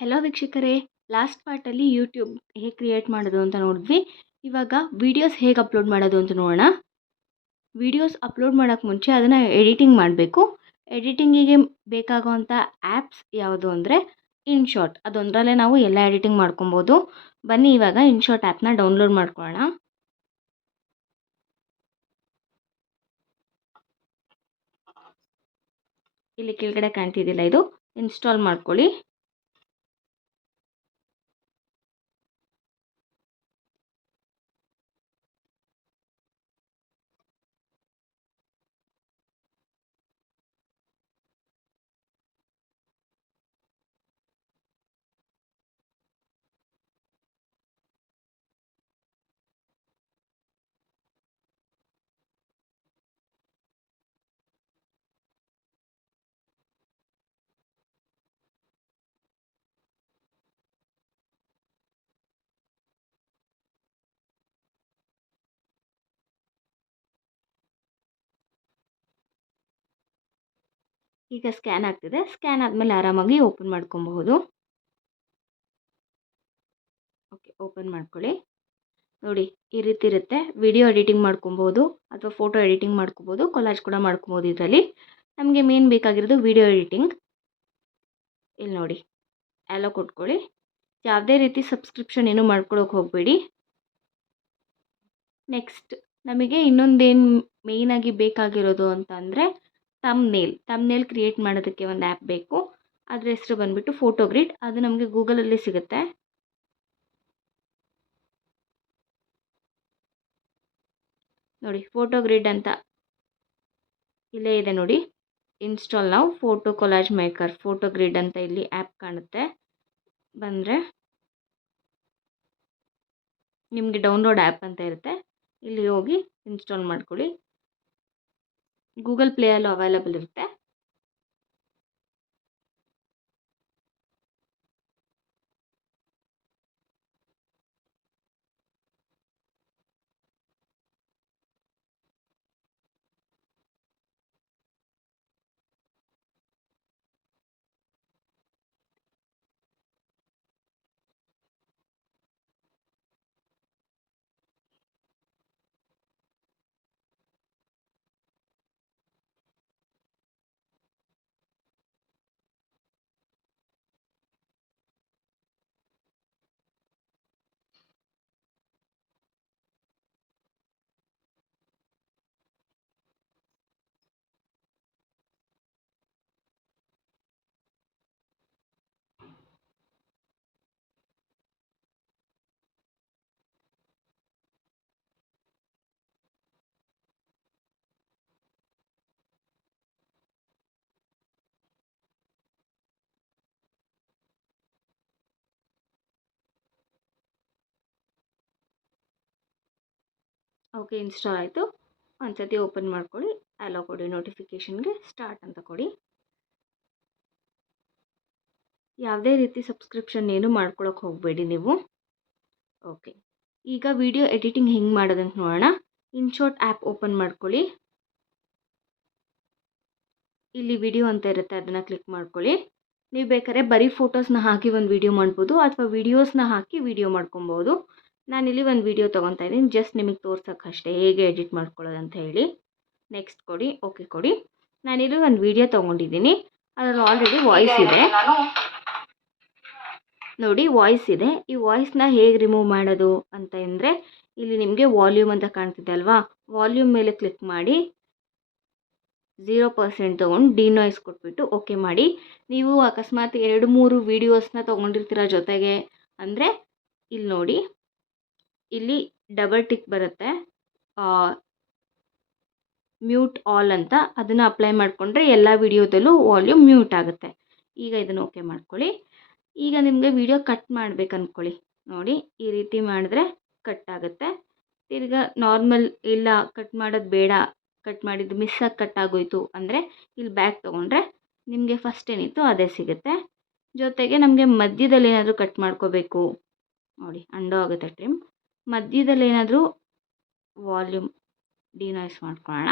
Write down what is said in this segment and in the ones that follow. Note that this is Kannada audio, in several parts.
ಹೆಲೋ ವೀಕ್ಷಕರೇ, ಲಾಸ್ಟ್ ಪಾರ್ಟಲ್ಲಿ ಯೂಟ್ಯೂಬ್ ಹೇಗೆ ಕ್ರಿಯೇಟ್ ಮಾಡೋದು ಅಂತ ನೋಡಿದ್ವಿ. ಇವಾಗ ವೀಡಿಯೋಸ್ ಹೇಗೆ ಅಪ್ಲೋಡ್ ಮಾಡೋದು ಅಂತ ನೋಡೋಣ. ವೀಡಿಯೋಸ್ ಅಪ್ಲೋಡ್ ಮಾಡೋಕ್ಕೆ ಮುಂಚೆ ಅದನ್ನು ಎಡಿಟಿಂಗ್ ಮಾಡಬೇಕು. ಎಡಿಟಿಂಗಿಗೆ ಬೇಕಾಗುವಂಥ ಆ್ಯಪ್ಸ್ ಯಾವುದು ಅಂದರೆ ಇನ್ಶಾರ್ಟ್. ಅದೊಂದರಲ್ಲೇ ನಾವು ಎಲ್ಲ ಎಡಿಟಿಂಗ್ ಮಾಡ್ಕೊಬೋದು. ಬನ್ನಿ ಇವಾಗ ಇನ್ಶಾರ್ಟ್ ಆ್ಯಪ್ನ ಡೌನ್ಲೋಡ್ ಮಾಡ್ಕೊಳ್ಳೋಣ. ಇಲ್ಲಿ ಕೆಳಗಡೆ ಕಾಣ್ತಿದ್ದಿಲ್ಲ, ಇದು ಇನ್ಸ್ಟಾಲ್ ಮಾಡ್ಕೊಳ್ಳಿ. ಈಗ ಸ್ಕ್ಯಾನ್ ಆಗ್ತಿದೆ. ಸ್ಕ್ಯಾನ್ ಆದಮೇಲೆ ಆರಾಮಾಗಿ ಓಪನ್ ಮಾಡ್ಕೊಬಹುದು. ಓಕೆ, ಓಪನ್ ಮಾಡ್ಕೊಳ್ಳಿ. ನೋಡಿ, ಈ ರೀತಿ ಇರುತ್ತೆ. ವಿಡಿಯೋ ಎಡಿಟಿಂಗ್ ಮಾಡ್ಕೊಬೋದು ಅಥವಾ ಫೋಟೋ ಎಡಿಟಿಂಗ್ ಮಾಡ್ಕೊಬೋದು, ಕೊಲಾಜ್ ಕೂಡ ಮಾಡ್ಕೊಬೋದು. ಇದರಲ್ಲಿ ನಮಗೆ ಮೇನ್ ಬೇಕಾಗಿರೋದು ವಿಡಿಯೋ ಎಡಿಟಿಂಗ್. ಇಲ್ಲಿ ನೋಡಿ, ಅಲೋ ಕೊಟ್ಕೊಳ್ಳಿ. ಯಾವುದೇ ರೀತಿ ಸಬ್ಸ್ಕ್ರಿಪ್ಷನ್ ಏನೂ ಮಾಡ್ಕೊಳ್ಳೋಕೆ ಹೋಗಬೇಡಿ. ನೆಕ್ಸ್ಟ್ ನಮಗೆ ಇನ್ನೊಂದೇನು ಮೇಯ್ನಾಗಿ ಬೇಕಾಗಿರೋದು ಅಂತ ಅಂದರೆ ತಮ್ನೇಲ್ ಕ್ರಿಯೇಟ್ ಮಾಡೋದಕ್ಕೆ ಒಂದು ಆ್ಯಪ್ ಬೇಕು. ಅದ್ರ ಹೆಸರು ಬಂದುಬಿಟ್ಟು ಫೋಟೋಗ್ರಿಡ್. ಅದು ನಮಗೆ ಗೂಗಲಲ್ಲಿ ಸಿಗುತ್ತೆ. ನೋಡಿ, ಫೋಟೋಗ್ರಿಡ್ ಅಂತ ಇಲ್ಲೇ ಇದೆ ನೋಡಿ. ಇನ್ಸ್ಟಾಲ್ ನಾವು ಫೋಟೋ ಕೊಲಾಜ್ ಮೇಕರ್ ಫೋಟೋಗ್ರಿಡ್ ಅಂತ ಇಲ್ಲಿ ಆ್ಯಪ್ ಕಾಣುತ್ತೆ. ಬಂದರೆ ನಿಮಗೆ ಡೌನ್ಲೋಡ್ ಆ್ಯಪ್ ಅಂತ ಇರುತ್ತೆ. ಇಲ್ಲಿ ಹೋಗಿ ಇನ್ಸ್ಟಾಲ್ ಮಾಡ್ಕೊಳ್ಳಿ. ಗೂಗಲ್ ಪ್ಲೇಯಲ್ಲೂ ಅವೈಲಬಲ್ ಇರುತ್ತೆ. ಓಕೆ, ಇನ್ಸ್ಟಾಲ್ ಆಯಿತು. ಒಂದ್ಸತಿ ಓಪನ್ ಮಾಡ್ಕೊಳ್ಳಿ. ಅಲೋ ಕೊಡಿ. ನೋಟಿಫಿಕೇಷನ್ಗೆ ಸ್ಟಾರ್ಟ್ ಅಂತ ಕೊಡಿ. ಯಾವುದೇ ರೀತಿ ಸಬ್ಸ್ಕ್ರಿಪ್ಷನ್ ಏನು ಮಾಡ್ಕೊಳಕ್ಕೆ ಹೋಗಬೇಡಿ ನೀವು. ಓಕೆ, ಈಗ ವಿಡಿಯೋ ಎಡಿಟಿಂಗ್ ಹೆಂಗೆ ಮಾಡೋದಂತ ನೋಡೋಣ. ಇನ್ಶಾರ್ಟ್ ಆ್ಯಪ್ ಓಪನ್ ಮಾಡ್ಕೊಳ್ಳಿ. ಇಲ್ಲಿ ವಿಡಿಯೋ ಅಂತ ಇರುತ್ತೆ, ಅದನ್ನು ಕ್ಲಿಕ್ ಮಾಡ್ಕೊಳ್ಳಿ. ನೀವು ಬೇಕಾದ್ರೆ ಬರೀ ಫೋಟೋಸ್ನ ಹಾಕಿ ಒಂದು ವಿಡಿಯೋ ಮಾಡ್ಬೋದು ಅಥವಾ ವಿಡಿಯೋಸ್ನ ಹಾಕಿ ವಿಡಿಯೋ ಮಾಡ್ಕೊಬೋದು. ನಾನಿಲ್ಲಿ ಒಂದು ವಿಡಿಯೋ ತೊಗೊತಾ ಇದ್ದೀನಿ, ಜಸ್ಟ್ ನಿಮಗೆ ತೋರ್ಸೋಕ್ಕಷ್ಟೇ ಹೇಗೆ ಎಡಿಟ್ ಮಾಡ್ಕೊಳ್ಳೋದು ಅಂತ ಹೇಳಿ. ನೆಕ್ಸ್ಟ್ ಕೊಡಿ, ಓಕೆ ಕೊಡಿ. ನಾನಿಲ್ಲಿ ಒಂದು ವಿಡಿಯೋ ತೊಗೊಂಡಿದ್ದೀನಿ. ಅದರಲ್ಲಿ ಆಲ್ರೆಡಿ ವಾಯ್ಸ್ ಇದೆ ನೋಡಿ, ವಾಯ್ಸ್ ಇದೆ. ಈ ವಾಯ್ಸ್ನ ಹೇಗೆ ರಿಮೂವ್ ಮಾಡೋದು ಅಂತ ಅಂದರೆ ಇಲ್ಲಿ ನಿಮಗೆ ವಾಲ್ಯೂಮ್ ಅಂತ ಕಾಣ್ತಿದೆ ಅಲ್ವಾ, ವಾಲ್ಯೂಮ್ ಮೇಲೆ ಕ್ಲಿಕ್ ಮಾಡಿ 0% ತೊಗೊಂಡು ಡಿನಾಯ್ಸ್ ಕೊಟ್ಬಿಟ್ಟು ಓಕೆ ಮಾಡಿ. ನೀವು ಅಕಸ್ಮಾತ್ 2-3 ವೀಡಿಯೋಸ್ನ ತೊಗೊಂಡಿರ್ತೀರ ಜೊತೆಗೆ ಅಂದರೆ ಇಲ್ಲಿ ನೋಡಿ, ಇಲ್ಲಿ ಡಬಲ್ ಟಿಕ್ ಬರುತ್ತೆ, ಮ್ಯೂಟ್ ಆಲ್ ಅಂತ. ಅದನ್ನು ಅಪ್ಲೈ ಮಾಡಿಕೊಂಡ್ರೆ ಎಲ್ಲ ವಿಡಿಯೋದಲ್ಲೂ ವಾಲ್ಯೂಮ್ ಮ್ಯೂಟ್ ಆಗುತ್ತೆ. ಈಗ ಇದನ್ನು ಓಕೆ ಮಾಡ್ಕೊಳ್ಳಿ. ಈಗ ನಿಮಗೆ ವಿಡಿಯೋ ಕಟ್ ಮಾಡ್ಬೇಕು ಅಂದ್ಕೊಳ್ಳಿ. ನೋಡಿ, ಈ ರೀತಿ ಮಾಡಿದ್ರೆ ಕಟ್ ಆಗುತ್ತೆ. ತಿರ್ಗಾ ನಾರ್ಮಲ್ ಇಲ್ಲ ಕಟ್ ಮಾಡೋದು ಬೇಡ, ಕಟ್ ಮಾಡಿದ್ದು ಮಿಸ್ಸಾಗಿ ಕಟ್ ಆಗೋಯ್ತು ಅಂದರೆ ಇಲ್ಲಿ ಬ್ಯಾಕ್ ತೊಗೊಂಡ್ರೆ ನಿಮಗೆ ಫಸ್ಟ್ ಏನಿತ್ತು ಅದೇ ಸಿಗುತ್ತೆ. ಜೊತೆಗೆ ನಮಗೆ ಮಧ್ಯದಲ್ಲಿ ಏನಾದರೂ ಕಟ್ ಮಾಡ್ಕೋಬೇಕು ನೋಡಿ, ಅಂಡೋ ಆಗುತ್ತೆ ಟ್ರಿಮ್. ಮಧ್ಯದಲ್ಲಿ ಏನಾದರೂ ವಾಲ್ಯೂಮ್ ಡಿನಾಯ್ಸ್ ಮಾಡ್ಕೊಳ್ಳೋಣ.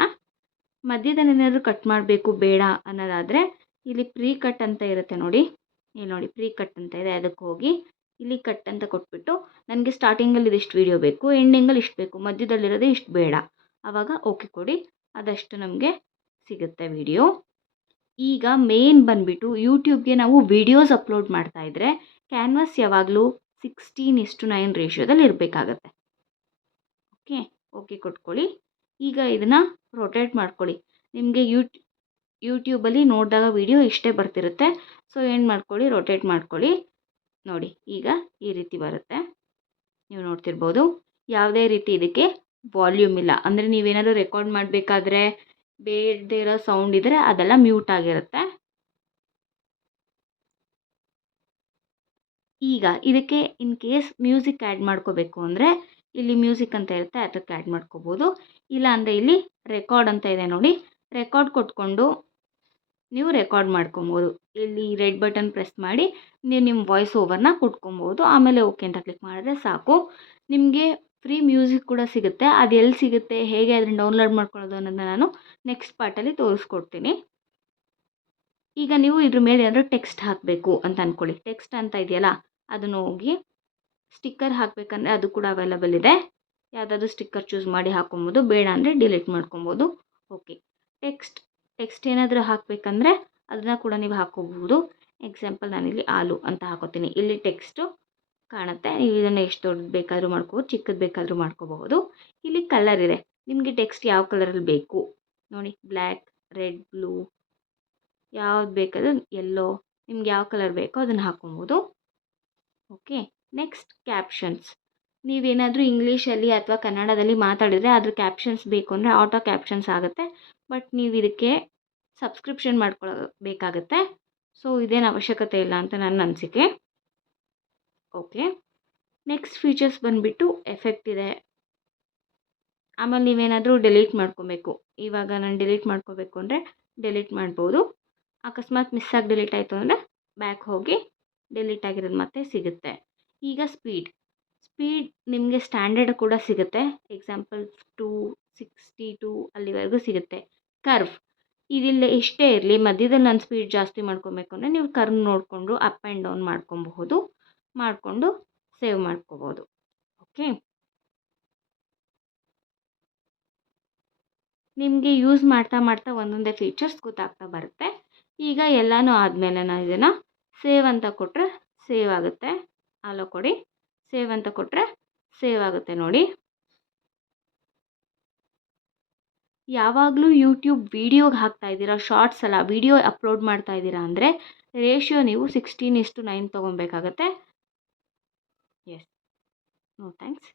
ಮಧ್ಯದಲ್ಲಿ ಏನಾದರೂ ಕಟ್ ಮಾಡಬೇಕು ಬೇಡ ಅನ್ನೋದಾದರೆ ಇಲ್ಲಿ ಪ್ರೀ ಕಟ್ ಅಂತ ಇರುತ್ತೆ ನೋಡಿ, ಇಲ್ಲಿ ನೋಡಿ ಪ್ರೀ ಕಟ್ ಅಂತ ಇದೆ, ಅದಕ್ಕೆ ಹೋಗಿ ಇಲ್ಲಿ ಕಟ್ ಅಂತ ಕೊಟ್ಬಿಟ್ಟು ನನಗೆ ಸ್ಟಾರ್ಟಿಂಗಲ್ಲಿ ಇದಿಷ್ಟು ವೀಡಿಯೋ ಬೇಕು, ಎಂಡಿಂಗಲ್ಲಿ ಇಷ್ಟು ಬೇಕು, ಮಧ್ಯದಲ್ಲಿರೋದು ಇಷ್ಟು ಬೇಡ, ಆವಾಗ ಓಕೆ ಕೊಡಿ, ಅದಷ್ಟು ನಮಗೆ ಸಿಗುತ್ತೆ ವಿಡಿಯೋ. ಈಗ ಮೇನ್ ಬಂದುಬಿಟ್ಟು ಯೂಟ್ಯೂಬ್ಗೆ ನಾವು ವೀಡಿಯೋಸ್ ಅಪ್ಲೋಡ್ ಮಾಡ್ತಾ ಇದ್ದರೆ ಕ್ಯಾನ್ವಾಸ್ ಯಾವಾಗಲೂ 16:9 ರೇಷಿಯೋದಲ್ಲಿ ಇರಬೇಕಾಗತ್ತೆ. ಓಕೆ, ಓಕೆ ಕೊಟ್ಕೊಳ್ಳಿ. ಈಗ ಇದನ್ನು ರೊಟೇಟ್ ಮಾಡ್ಕೊಳ್ಳಿ. ನಿಮಗೆ ಯೂಟ್ಯೂಬಲ್ಲಿ ನೋಡಿದಾಗ ವಿಡಿಯೋ ಇಷ್ಟೇ ಬರ್ತಿರುತ್ತೆ. ಸೊ ಏನು ಮಾಡ್ಕೊಳ್ಳಿ, ರೊಟೇಟ್ ಮಾಡ್ಕೊಳ್ಳಿ. ನೋಡಿ ಈಗ ಈ ರೀತಿ ಬರುತ್ತೆ, ನೀವು ನೋಡ್ತಿರ್ಬೋದು. ಯಾವುದೇ ರೀತಿ ಇದಕ್ಕೆ ವಾಲ್ಯೂಮ್ ಇಲ್ಲ, ಅಂದರೆ ನೀವೇನಾದರೂ ರೆಕಾರ್ಡ್ ಮಾಡಬೇಕಾದ್ರೆ ಬೇಡದೇ ಇರೋ ಸೌಂಡ್ ಇದ್ದರೆ ಅದೆಲ್ಲ ಮ್ಯೂಟ್ ಆಗಿರುತ್ತೆ. ಈಗ ಇದಕ್ಕೆ ಇನ್ ಕೇಸ್ ಮ್ಯೂಸಿಕ್ ಆ್ಯಡ್ ಮಾಡ್ಕೋಬೇಕು ಅಂದರೆ ಇಲ್ಲಿ ಮ್ಯೂಸಿಕ್ ಅಂತ ಇರುತ್ತೆ, ಅದಕ್ಕೆ ಆ್ಯಡ್ ಮಾಡ್ಕೋಬೋದು. ಇಲ್ಲ ಅಂದರೆ ಇಲ್ಲಿ ರೆಕಾರ್ಡ್ ಅಂತ ಇದೆ ನೋಡಿ, ರೆಕಾರ್ಡ್ ಕೊಟ್ಕೊಂಡು ನೀವು ರೆಕಾರ್ಡ್ ಮಾಡ್ಕೊಬೋದು. ಇಲ್ಲಿ ರೆಡ್ ಬಟನ್ ಪ್ರೆಸ್ ಮಾಡಿ ನೀವು ನಿಮ್ಮ ವಾಯ್ಸ್ ಓವರ್ನ ಕೊಟ್ಕೊಬೋದು. ಆಮೇಲೆ ಓಕೆ ಅಂತ ಕ್ಲಿಕ್ ಮಾಡಿದ್ರೆ ಸಾಕು. ನಿಮಗೆ ಫ್ರೀ ಮ್ಯೂಸಿಕ್ ಕೂಡ ಸಿಗುತ್ತೆ. ಅದು ಎಲ್ಲಿ ಸಿಗುತ್ತೆ, ಹೇಗೆ ಅದನ್ನು ಡೌನ್ಲೋಡ್ ಮಾಡ್ಕೊಳ್ಳೋದು ಅನ್ನೋದನ್ನ ನಾನು ನೆಕ್ಸ್ಟ್ ಪಾರ್ಟಲ್ಲಿ ತೋರಿಸ್ಕೊಡ್ತೀನಿ. ಈಗ ನೀವು ಇದ್ರ ಮೇಲೆ ಏನಾದರೂ ಟೆಕ್ಸ್ಟ್ ಹಾಕಬೇಕು ಅಂತ ಅಂದ್ಕೊಳ್ಳಿ. ಟೆಕ್ಸ್ಟ್ ಅಂತ ಇದೆಯಲ್ಲ, ಅದನ್ನು ಹೋಗಿ ಸ್ಟಿಕ್ಕರ್ ಹಾಕಬೇಕಂದ್ರೆ ಅದು ಕೂಡ ಅವೈಲಬಲ್ ಇದೆ. ಯಾವುದಾದ್ರೂ ಸ್ಟಿಕ್ಕರ್ ಚೂಸ್ ಮಾಡಿ ಹಾಕೊಬೋದು, ಬೇಡ ಅಂದರೆ ಡಿಲೀಟ್ ಮಾಡ್ಕೊಬೋದು. ಓಕೆ, ಟೆಕ್ಸ್ಟ್ ಏನಾದರೂ ಹಾಕಬೇಕಂದ್ರೆ ಅದನ್ನು ಕೂಡ ನೀವು ಹಾಕೋಬಹುದು. ಎಕ್ಸಾಂಪಲ್ ನಾನಿಲ್ಲಿ ಆಲು ಅಂತ ಹಾಕೋತೀನಿ. ಇಲ್ಲಿ ಟೆಕ್ಸ್ಟು ಕಾಣುತ್ತೆ, ನೀವು ಇದನ್ನು ಎಷ್ಟು ದೊಡ್ಡದು ಬೇಕಾದರೂ ಮಾಡ್ಕೋಬೋದು, ಚಿಕ್ಕದು ಬೇಕಾದರೂ ಮಾಡ್ಕೋಬಹುದು. ಇಲ್ಲಿ ಕಲರ್ ಇದೆ, ನಿಮಗೆ ಟೆಕ್ಸ್ಟ್ ಯಾವ ಕಲರಲ್ಲಿ ಬೇಕು ನೋಡಿ, ಬ್ಲ್ಯಾಕ್, ರೆಡ್, ಬ್ಲೂ, ಯಾವ್ದು ಬೇಕಾದರೂ, ಯೆಲ್ಲೋ, ನಿಮ್ಗೆ ಯಾವ ಕಲರ್ ಬೇಕೋ ಅದನ್ನು ಹಾಕೊಬೋದು. Okay, next captions. ನೀವೇನಾದರೂ ಇಂಗ್ಲೀಷಲ್ಲಿ ಅಥವಾ ಕನ್ನಡದಲ್ಲಿ ಮಾತಾಡಿದರೆ ಅದ್ರ ಕ್ಯಾಪ್ಷನ್ಸ್ ಬೇಕು ಅಂದರೆ ಆಟೋ ಕ್ಯಾಪ್ಷನ್ಸ್ ಆಗುತ್ತೆ. ಬಟ್ ನೀವು ಇದಕ್ಕೆ ಸಬ್ಸ್ಕ್ರಿಪ್ಷನ್ ಮಾಡ್ಕೊಳ್ಬೇಕಾಗತ್ತೆ. ಸೊ ಇದೇನು ಅವಶ್ಯಕತೆ ಇಲ್ಲ ಅಂತ ನನ್ನ ಅನಿಸಿಕೆ. ಓಕೆ, ನೆಕ್ಸ್ಟ್ ಫೀಚರ್ಸ್ ಬಂದುಬಿಟ್ಟು ಎಫೆಕ್ಟ್ ಇದೆ. ಆಮೇಲೆ ನೀವೇನಾದರೂ ಡಿಲೀಟ್ ಮಾಡ್ಕೊಬೇಕು, ಇವಾಗ ನಾನು ಡಿಲೀಟ್ ಮಾಡ್ಕೋಬೇಕು ಅಂದರೆ ಡಿಲೀಟ್ ಮಾಡ್ಬೋದು. ಅಕಸ್ಮಾತ್ ಮಿಸ್ಸಾಗಿ ಡಿಲೀಟ್ ಆಯಿತು ಅಂದರೆ ಬ್ಯಾಕ್ ಹೋಗಿ ಡಿಲೀಟ್ ಆಗಿರೋದು ಮತ್ತೆ ಸಿಗುತ್ತೆ. ಈಗ ಸ್ಪೀಡ್ ನಿಮಗೆ ಸ್ಟ್ಯಾಂಡರ್ಡ್ ಕೂಡ ಸಿಗುತ್ತೆ. ಎಕ್ಸಾಂಪಲ್ 262 ಅಲ್ಲಿವರೆಗೂ ಸಿಗುತ್ತೆ. ಕರ್ವ್ ಇದಿಲ್ಲ, ಇಷ್ಟೇ ಇರಲಿ. ಮಧ್ಯದಲ್ಲಿ ನಾನು ಸ್ಪೀಡ್ ಜಾಸ್ತಿ ಮಾಡ್ಕೊಬೇಕು ಅಂದರೆ ನೀವು ಕರ್ವ್ ನೋಡಿಕೊಂಡು ಅಪ್ ಆ್ಯಂಡ್ ಡೌನ್ ಮಾಡಿಕೊಂಡು ಸೇವ್ ಮಾಡ್ಕೋಬೋದು. ಓಕೆ, ನಿಮಗೆ ಯೂಸ್ ಮಾಡ್ತಾ ಒಂದೊಂದೇ ಫೀಚರ್ಸ್ ಗೊತ್ತಾಗ್ತಾ ಬರುತ್ತೆ. ಈಗ ಎಲ್ಲನೂ ಆದಮೇಲೆ ನಾನು ಇದನ್ನು ಸೇವ್ ಅಂತ ಕೊಟ್ಟರೆ ಸೇವ್ ಆಗುತ್ತೆ. ಅಲೋ ಕೊಡಿ, ಸೇವ್ ಅಂತ ಕೊಟ್ಟರೆ ಸೇವ್ ಆಗುತ್ತೆ. ನೋಡಿ, ಯಾವಾಗಲೂ ಯೂಟ್ಯೂಬ್ ವೀಡಿಯೋಗೆ ಹಾಕ್ತಾ ಇದ್ದೀರಾ, ಶಾರ್ಟ್ಸ್ ಅಲ್ಲ ವೀಡಿಯೋ ಅಪ್ಲೋಡ್ ಮಾಡ್ತಾ ಇದ್ದೀರಾ ಅಂದರೆ ರೇಷಿಯೋ ನೀವು 16:9 ತೊಗೊಬೇಕಾಗತ್ತೆ. S, no thanks.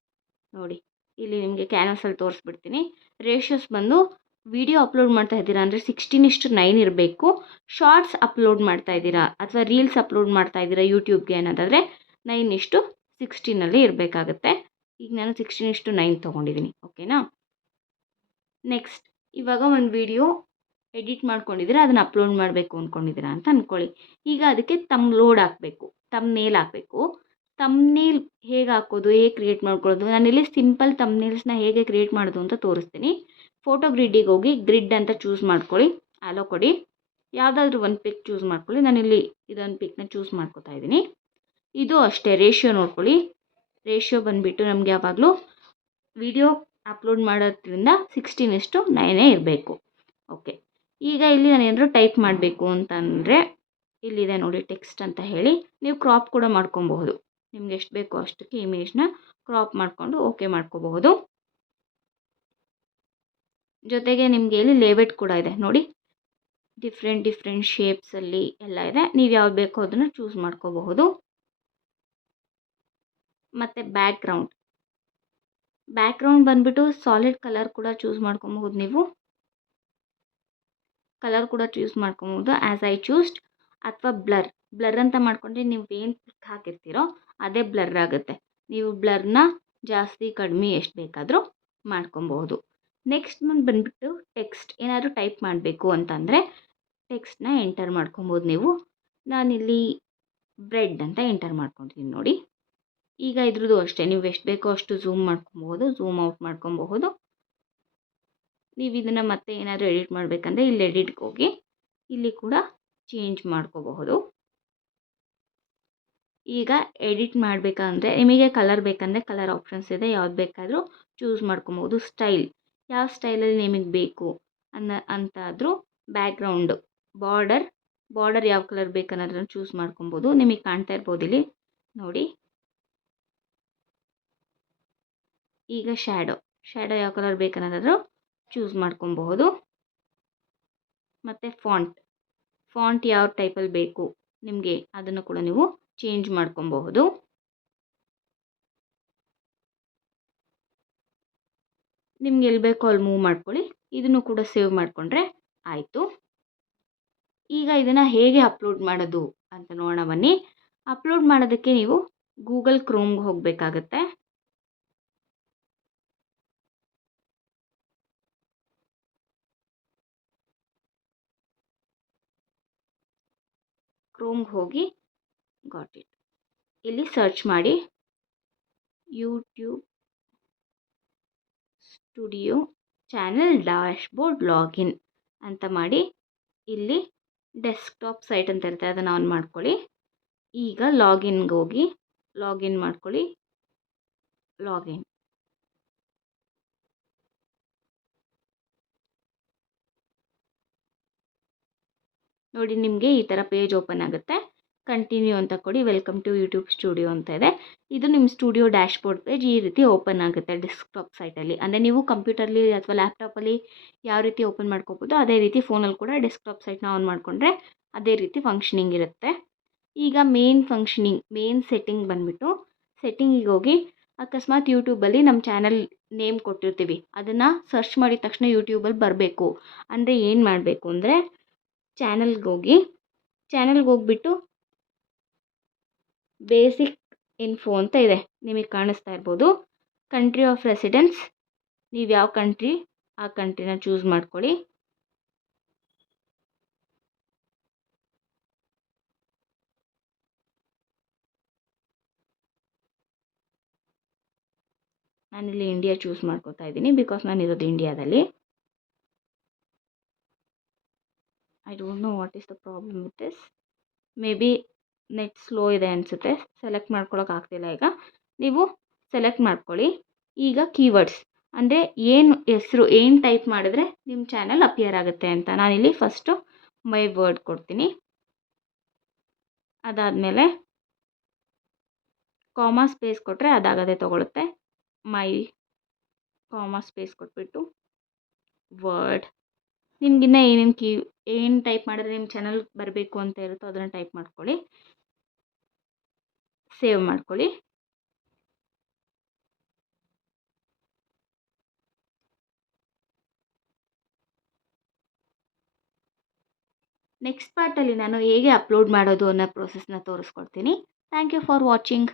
ನೋಡಿ ಇಲ್ಲಿ ನಿಮಗೆ ಕ್ಯಾನ್ವಸಲ್ಲಿ ತೋರಿಸ್ಬಿಡ್ತೀನಿ. ರೇಷಿಯೋಸ್ ಬಂದು ವಿಡಿಯೋ ಅಪ್ಲೋಡ್ ಮಾಡ್ತಾ ಇದ್ದೀರಾ ಅಂದರೆ 16:9 ಇರಬೇಕು. ಶಾರ್ಟ್ಸ್ ಅಪ್ಲೋಡ್ ಮಾಡ್ತಾ ಇದ್ದೀರಾ ಅಥವಾ ರೀಲ್ಸ್ ಅಪ್ಲೋಡ್ ಮಾಡ್ತಾ ಇದ್ದೀರಾ ಯೂಟ್ಯೂಬ್ಗೆ ಅನ್ನೋದಾದರೆ 9:16 ಇರಬೇಕಾಗತ್ತೆ. ಈಗ ನಾನು 16:9 ತೊಗೊಂಡಿದ್ದೀನಿ. ಓಕೆನಾ. ನೆಕ್ಸ್ಟ್, ಇವಾಗ ಒಂದು ವಿಡಿಯೋ ಎಡಿಟ್ ಮಾಡ್ಕೊಂಡಿದ್ದೀರಾ, ಅದನ್ನು ಅಪ್ಲೋಡ್ ಮಾಡಬೇಕು ಅಂದ್ಕೊಂಡಿದ್ದೀರಾ ಅಂತ ಅಂದ್ಕೊಳ್ಳಿ. ಈಗ ಅದಕ್ಕೆ ಲೋಡ್ ಹಾಕಬೇಕು, ತಮ್ನೇಲ್ ಹಾಕಬೇಕು. ತಮ್ನೇಲ್ ಹೇಗೆ ಹಾಕೋದು, ಹೇಗೆ ಕ್ರಿಯೇಟ್ ಮಾಡ್ಕೊಳ್ಳೋದು, ನಾನಿಲ್ಲಿ ಸಿಂಪಲ್ ತಮ್ನೇಲ್ಸ್ನ ಹೇಗೆ ಕ್ರಿಯೇಟ್ ಮಾಡೋದು ಅಂತ ತೋರಿಸ್ತೀನಿ. ಫೋಟೋ ಗ್ರಿಡ್ಡಿಗೆ ಹೋಗಿ ಗ್ರಿಡ್ ಅಂತ ಚೂಸ್ ಮಾಡ್ಕೊಳ್ಳಿ, ಅಲೋ ಕೊಡಿ. ಯಾವುದಾದ್ರೂ ಒಂದು ಪಿಕ್ ಚೂಸ್ ಮಾಡ್ಕೊಳ್ಳಿ. ನಾನಿಲ್ಲಿ ಇದೊಂದು ಪಿಕ್ನ ಚೂಸ್ ಮಾಡ್ಕೊತಾ ಇದ್ದೀನಿ. ಇದು ಅಷ್ಟೇ, ರೇಷಿಯೋ ನೋಡ್ಕೊಳ್ಳಿ. ರೇಷಿಯೋ ಬಂದುಬಿಟ್ಟು ನಮಗೆ ಯಾವಾಗಲೂ ವಿಡಿಯೋ ಅಪ್ಲೋಡ್ ಮಾಡೋದ್ರಿಂದ 16:9 ಇರಬೇಕು. ಓಕೆ, ಈಗ ಇಲ್ಲಿ ನಾನು ಏನಾದರೂ ಟೈಪ್ ಮಾಡಬೇಕು ಅಂತಂದರೆ ಇಲ್ಲಿದೆ ನೋಡಿ ಟೆಕ್ಸ್ಟ್ ಅಂತ ಹೇಳಿ, ನೀವು ಕ್ರಾಪ್ ಕೂಡ ಮಾಡ್ಕೊಬಹುದು. ನಿಮ್ಗೆ ಎಷ್ಟು ಬೇಕೋ ಅಷ್ಟಕ್ಕೆ ಇಮೇಜ್ನ ಕ್ರಾಪ್ ಮಾಡಿಕೊಂಡು ಓಕೆ ಮಾಡ್ಕೋಬಹುದು. ಜೊತೆಗೆ ನಿಮಗೆ ಇಲ್ಲಿ ಲೇಔಟ್ ಕೂಡ ಇದೆ ನೋಡಿ, ಡಿಫ್ರೆಂಟ್ ಶೇಪ್ಸಲ್ಲಿ ಎಲ್ಲ ಇದೆ. ನೀವು ಯಾವ್ದು ಬೇಕೋ ಅದನ್ನು ಚೂಸ್ ಮಾಡ್ಕೋಬಹುದು. ಮತ್ತು ಬ್ಯಾಕ್ಗ್ರೌಂಡ್ ಬಂದುಬಿಟ್ಟು ಸಾಲಿಡ್ ಕಲರ್ ಕೂಡ ಚೂಸ್ ಮಾಡ್ಕೊಬಹುದು. ನೀವು ಕಲರ್ ಕೂಡ ಚೂಸ್ ಮಾಡ್ಕೊಬೋದು ಆ್ಯಸ್ ಐ ಚೂಸ್ಡ್. ಅಥವಾ ಬ್ಲರ್ ಅಂತ ಮಾಡ್ಕೊಂಡ್ರೆ ನೀವು ಏನು ಪಿಕ್ ಹಾಕಿರ್ತೀರೋ ಅದೇ ಬ್ಲರ್ ಆಗುತ್ತೆ. ನೀವು ಬ್ಲರ್ನ ಜಾಸ್ತಿ ಕಡಿಮೆ ಎಷ್ಟು ಬೇಕಾದರೂ ಮಾಡ್ಕೊಬಹುದು. ನೆಕ್ಸ್ಟ್ ಬಂದುಬಿಟ್ಟು ಟೆಕ್ಸ್ಟ್ ಏನಾದರೂ ಟೈಪ್ ಮಾಡಬೇಕು ಅಂತಂದರೆ ಟೆಕ್ಸ್ಟ್ನ ಎಂಟರ್ ಮಾಡ್ಕೊಬೋದು ನೀವು. ನಾನಿಲ್ಲಿ ಬ್ರೆಡ್ ಅಂತ ಎಂಟರ್ ಮಾಡ್ಕೊತೀನಿ ನೋಡಿ. ಈಗ ಇದ್ರದ್ದು ಅಷ್ಟೇ, ನೀವು ಎಷ್ಟು ಬೇಕೋ ಅಷ್ಟು ಝೂಮ್ ಮಾಡ್ಕೊಬಹುದು, ಝೂಮ್ ಔಟ್ ಮಾಡ್ಕೊಬಹುದು. ನೀವು ಇದನ್ನು ಮತ್ತೆ ಏನಾದರೂ ಎಡಿಟ್ ಮಾಡಬೇಕಂದ್ರೆ ಇಲ್ಲಿ ಎಡಿಟ್ಗೆ ಹೋಗಿ ಇಲ್ಲಿ ಕೂಡ ಚೇಂಜ್ ಮಾಡ್ಕೋಬಹುದು. ಈಗ ಎಡಿಟ್ ಮಾಡಬೇಕಂದ್ರೆ ನಿಮಗೆ ಕಲರ್ ಬೇಕಂದರೆ ಕಲರ್ ಆಪ್ಷನ್ಸ್ ಇದೆ, ಯಾವ್ದು ಬೇಕಾದರೂ ಚೂಸ್ ಮಾಡ್ಕೊಬೋದು. ಸ್ಟೈಲ್ ಯಾವ ಸ್ಟೈಲಲ್ಲಿ ನಿಮಗೆ ಬೇಕು ಅಂತಾದರೂ ಬ್ಯಾಕ್ಗ್ರೌಂಡು ಬಾರ್ಡರ್ ಯಾವ ಕಲರ್ ಬೇಕನ್ನೋದನ್ನು ಚೂಸ್ ಮಾಡ್ಕೊಬೋದು. ನಿಮಗೆ ಕಾಣ್ತಾ ಇರ್ಬೋದು ಇಲ್ಲಿ ನೋಡಿ. ಈಗ ಶ್ಯಾಡೋ ಯಾವ ಕಲರ್ ಬೇಕನ್ನೋದಾದರೂ ಚೂಸ್ ಮಾಡ್ಕೊಬಹುದು. ಮತ್ತು ಫಾಂಟ್ ಯಾವ ಟೈಪಲ್ಲಿ ಬೇಕು ನಿಮಗೆ ಅದನ್ನು ಕೂಡ ನೀವು ಚೇಂಜ್ ಮಾಡ್ಕೊಬಹುದು. ನಿಮ್ಗೆ ಎಲ್ಲಿ ಬೇಕೋ ಅಲ್ಲಿ ಮೂವ್ ಮಾಡ್ಕೊಳ್ಳಿ. ಇದನ್ನು ಕೂಡ ಸೇವ್ ಮಾಡಿಕೊಂಡ್ರೆ ಆಯಿತು. ಈಗ ಇದನ್ನು ಹೇಗೆ ಅಪ್ಲೋಡ್ ಮಾಡೋದು ಅಂತ ನೋಡೋಣ ಬನ್ನಿ. ಅಪ್ಲೋಡ್ ಮಾಡೋದಕ್ಕೆ ನೀವು ಗೂಗಲ್ ಕ್ರೋಮ್ಗೆ ಹೋಗಬೇಕಾಗತ್ತೆ. ಕ್ರೋಮ್ಗೆ ಹೋಗಿ ಗಾಟ್ ಇಟ್, ಇಲ್ಲಿ ಸರ್ಚ್ ಮಾಡಿ YouTube studio channel dashboard login ಅಂತ ಮಾಡಿ ಇಲ್ಲಿ ಡೆಸ್ಕ್ಟಾಪ್ ಸೈಟ್ ಅಂತ ಇರುತ್ತೆ, ಅದನ್ನು ಆನ್ ಮಾಡ್ಕೊಳ್ಳಿ. ಈಗ ಲಾಗಿನ್ಗೆ ಹೋಗಿ ಲಾಗಿನ್ ಮಾಡ್ಕೊಳ್ಳಿ. ಲಾಗಿನ್ ನೋಡಿ, ನಿಮಗೆ ಈ ಥರ ಪೇಜ್ ಓಪನ್ ಆಗುತ್ತೆ. ಕಂಟಿನ್ಯೂ ಅಂತ ಕೊಡಿ. ವೆಲ್ಕಮ್ ಟು ಯೂಟ್ಯೂಬ್ ಸ್ಟುಡಿಯೋ ಅಂತ ಇದೆ. ಇದು ನಿಮ್ಮ ಸ್ಟುಡಿಯೋ ಡ್ಯಾಶ್ಬೋರ್ಡ್ ಪೇಜ್ ಈ ರೀತಿ ಓಪನ್ ಆಗುತ್ತೆ ಡೆಸ್ಕ್ಟಾಪ್ ಸೈಟಲ್ಲಿ. ಅಂದರೆ ನೀವು ಕಂಪ್ಯೂಟರ್ಲಿ ಅಥವಾ ಲ್ಯಾಪ್ಟಾಪಲ್ಲಿ ಯಾವ ರೀತಿ ಓಪನ್ ಮಾಡ್ಕೋಬೋದು ಅದೇ ರೀತಿ ಫೋನಲ್ಲಿ ಕೂಡ ಡೆಸ್ಕ್ಟಾಪ್ ಸೈಟ್ನ ಆನ್ ಮಾಡಿಕೊಂಡ್ರೆ ಅದೇ ರೀತಿ ಫಂಕ್ಷನಿಂಗ್ ಇರುತ್ತೆ. ಈಗ ಮೇನ್ ಸೆಟ್ಟಿಂಗ್ ಬಂದುಬಿಟ್ಟು ಸೆಟ್ಟಿಂಗಿಗೆ ಹೋಗಿ ಅಕಸ್ಮಾತ್ ಯೂಟ್ಯೂಬಲ್ಲಿ ನಮ್ಮ ಚಾನಲ್ ನೇಮ್ ಕೊಟ್ಟಿರ್ತೀವಿ, ಅದನ್ನು ಸರ್ಚ್ ಮಾಡಿದ ತಕ್ಷಣ ಯೂಟ್ಯೂಬಲ್ಲಿ ಬರಬೇಕು ಅಂದರೆ ಏನು ಮಾಡಬೇಕು ಅಂದರೆ ಚಾನಲ್ಗೆ ಹೋಗ್ಬಿಟ್ಟು ಬೇಸಿಕ್ ಇನ್ಫೋ ಅಂತ ಇದೆ, ನಿಮಗೆ ಕಾಣಿಸ್ತಾ ಇರ್ಬೋದು. ಕಂಟ್ರಿ ಆಫ್ ರೆಸಿಡೆನ್ಸ್, ನೀವು ಯಾವ ಕಂಟ್ರಿ ಆ ಕಂಟ್ರಿನ ಚೂಸ್ ಮಾಡ್ಕೊಳ್ಳಿ. ನಾನಿಲ್ಲಿ ಇಂಡಿಯಾ ಚೂಸ್ ಮಾಡ್ಕೋತಾ ಇದ್ದೀನಿ, ಬಿಕಾಸ್ ನಾನಿರೋದು ಇಂಡಿಯಾದಲ್ಲಿ. I don't know what is the problem with this. May be net slow ಇದೆ ಅನಿಸುತ್ತೆ, ಸೆಲೆಕ್ಟ್ ಮಾಡ್ಕೊಳ್ಳೋಕೆ ಆಗ್ತಿಲ್ಲ. ಈಗ ನೀವು ಸೆಲೆಕ್ಟ್ ಮಾಡ್ಕೊಳ್ಳಿ. ಈಗ ಕೀವರ್ಡ್ಸ್ ಅಂದರೆ ಏನು ಹೆಸರು ಏನು ಟೈಪ್ ಮಾಡಿದ್ರೆ ನಿಮ್ಮ ಚಾನಲ್ ಅಪಿಯರ್ ಆಗುತ್ತೆ ಅಂತ. ನಾನಿಲ್ಲಿ ಫಸ್ಟು ಮೈ ವರ್ಡ್ ಕೊಡ್ತೀನಿ. ಅದಾದಮೇಲೆ ಕಾಮಾ ಸ್ಪೇಸ್ ಕೊಟ್ಟರೆ ಅದಾಗದೇ ತೊಗೊಳುತ್ತೆ. ಮೈ ಕಾಮಾ ಸ್ಪೇಸ್ ಕೊಟ್ಬಿಟ್ಟು ವರ್ಡ್. ನಿಮಗಿನ್ನ ಏನು ಟೈಪ್ ಮಾಡಿದ್ರೆ ನಿಮ್ಮ ಚಾನಲ್ ಬರಬೇಕು ಅಂತ ಇರುತ್ತೋ ಅದನ್ನು ಟೈಪ್ ಮಾಡ್ಕೊಳ್ಳಿ. ಸೇವ್ ಮಾಡ್ಕೊಳ್ಳಿ. ನೆಕ್ಸ್ಟ್ ಪಾರ್ಟಲ್ಲಿ ನಾನು ಹೇಗೆ ಅಪ್ಲೋಡ್ ಮಾಡೋದು ಅನ್ನೋ ಪ್ರೋಸೆಸ್ನ ತೋರಿಸ್ಕೊಡ್ತೀನಿ. Thank you for watching.